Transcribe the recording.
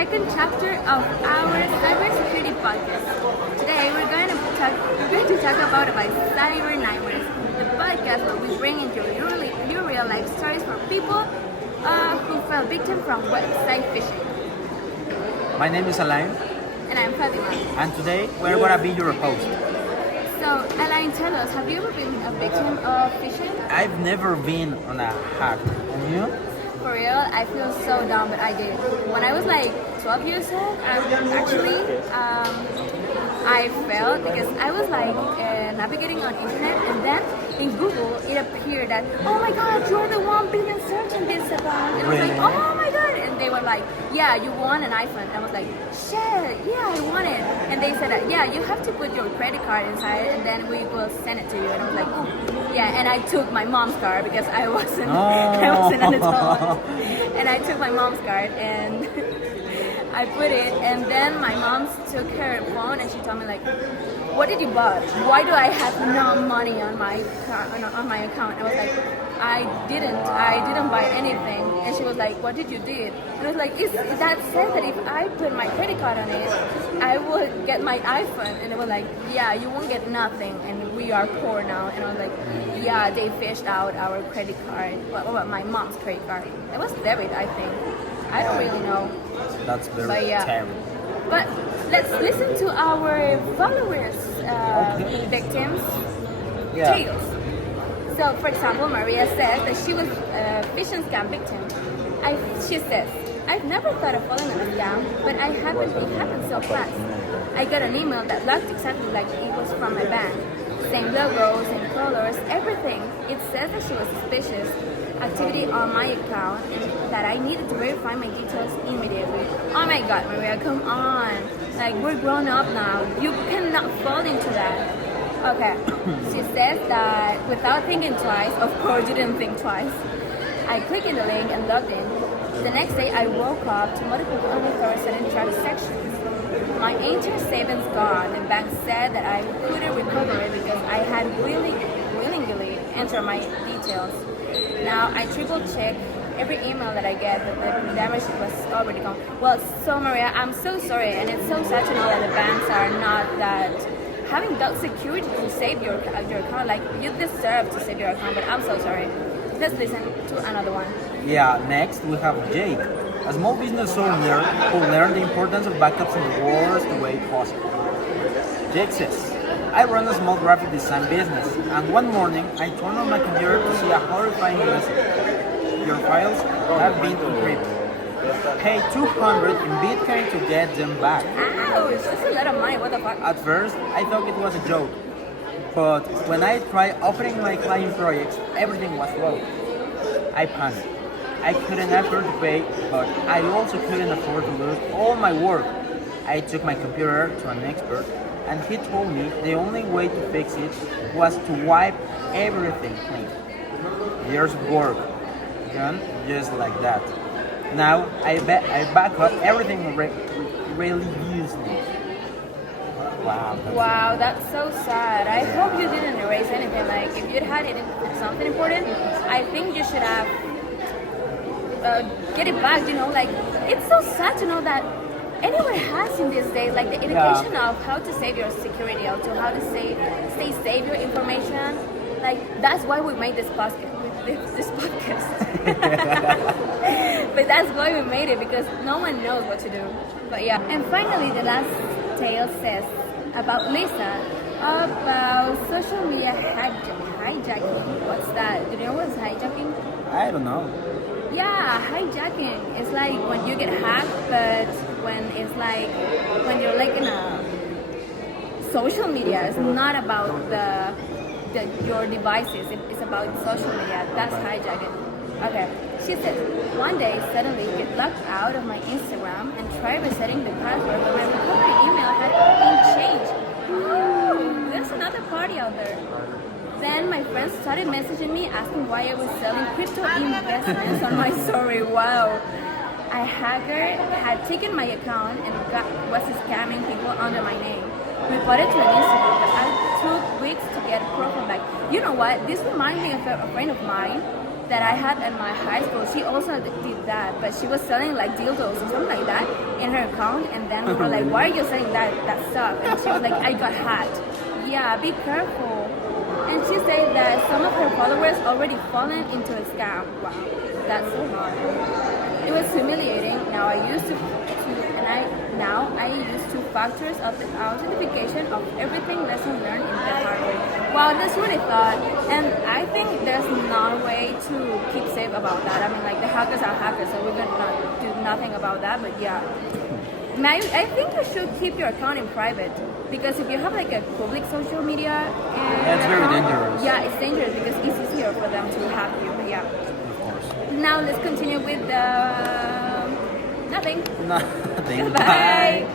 second chapter of our cybersecurity podcast. Today we're going to talk about Cyber Nightmares, the podcast where we bring into your real life stories for people who fell victim from website phishing. My name is Alain, And I'm Fatima. and today we're gonna be your host. So, Alain, tell us, have you ever been a victim of phishing? I've never been on a hack, and you? For real, I feel so dumb, but I did. When I was like 12 years old, I felt because I was like navigating on internet, and then in Google it appeared that, oh my god, you're the one being searched in this about. And I was like, Really? oh my god, and they were like, yeah, you won an iPhone. And I was like, shit, yeah, I won it. And they said that, yeah, you have to put your credit card inside, and then we will send it to you. And I was like, oh, yeah. And I took my mom's card because I wasn't an adult. And I took my mom's card and I put it, and then my mom took her phone and she told me like, what did you buy? Why do I have no money on my account? I was like, I didn't buy anything. And she was like, what did you do? And I was like, that says that if I put my credit card on it, I would get my iPhone. And they were like, yeah, you won't get nothing, and we are poor now. And I was like, yeah, they fished out our credit card. Well, my mom's credit card. It was debit, I think. I don't really know. That's very But yeah. terrible. But let's listen to our followers' victims' Yeah. tales. So, for example, Maria says that she was a phishing scam victim. She says, I've never thought of falling on a scam, but it happened so fast. I got an email that looked exactly like it was from my bank. Same logos and colors, everything. It says that she was suspicious activity on my account and that I needed to verify my details immediately. Oh my god, Maria, come on. Like, we're grown up now. You cannot fall into that. Okay, she says that without thinking twice, of course you didn't think twice, I clicked in the link and logged in. The next day I woke up to multiple unauthorized transactions. My entire savings gone, and bank said that I couldn't recover it because I had willingly entered my details. Now I triple check every email that I get that the damage was already gone. Well, so Maria, I'm so sorry, and it's so sad to know that the banks are not that having that security to save your account. Like, you deserve to save your account, but I'm so sorry. Let's listen to another one. Yeah, next we have Jake, a small business owner who learned the importance of backups in the worst way possible. Jake says, I run a small graphic design business, and one morning I turned on my computer to see a horrifying message. Your files have been encrypted. Pay 200 in Bitcoin to get them back. Ouch, that's a lot of money, what the fuck? At first, I thought it was a joke, but when I tried opening my client projects, everything was wrong. I panicked. I couldn't afford to pay, but I also couldn't afford to lose all my work. I took my computer to an expert, and he told me the only way to fix it was to wipe everything clean. Years of work, done just like that. Now I back up everything really useful. Wow. Wow, that's so sad. I hope you didn't erase anything. Like, if you had something important, I think you should have get it back. You know, like, it's so sad to know that anyone has in this day, like, the education of how to save your security, or to how to save your information. Like, that's why we made this podcast. But that's why we made it, because no one knows what to do. But yeah. And finally, the last tale says about Lisa, about social media hijacking. What's that? Do you know what's hijacking? I don't know. Yeah, hijacking. It's like when you get hacked, but when you're like in a social media, it's not about your devices. It's about social media. That's hijacking. Okay. She said, one day suddenly get locked out of my Instagram and tried resetting the password, but my recovery email had been changed. Ooh, there's another party out there. Then my friends started messaging me asking why I was selling crypto investments on my story. Wow. A hacker had taken my account and was scamming people under my name. Reported to an Instagram, but it took weeks to get profile back. You know what? This reminds me of a friend of mine that I had at my high school, she also did that, but she was selling like dildos or something like that in her account, and then we were like, why are you selling that stuff? And she was like, I got hacked. Yeah, be careful. And she said that some of her followers already fallen into a scam. Wow, that's so hard. It was humiliating. Now I use two factors of the authentication of everything lesson learned in the hard way. Wow, that's really thought. And I think there's no way to keep safe about that. I mean, like the hackers are hackers, so we're gonna not do nothing about that. But yeah, I think you should keep your account in private, because if you have like a public social media, That's very account, dangerous. Yeah, it's dangerous because it's easier for them to hack you. But yeah. Of course. Now let's continue with the nothing. Nothing. Bye.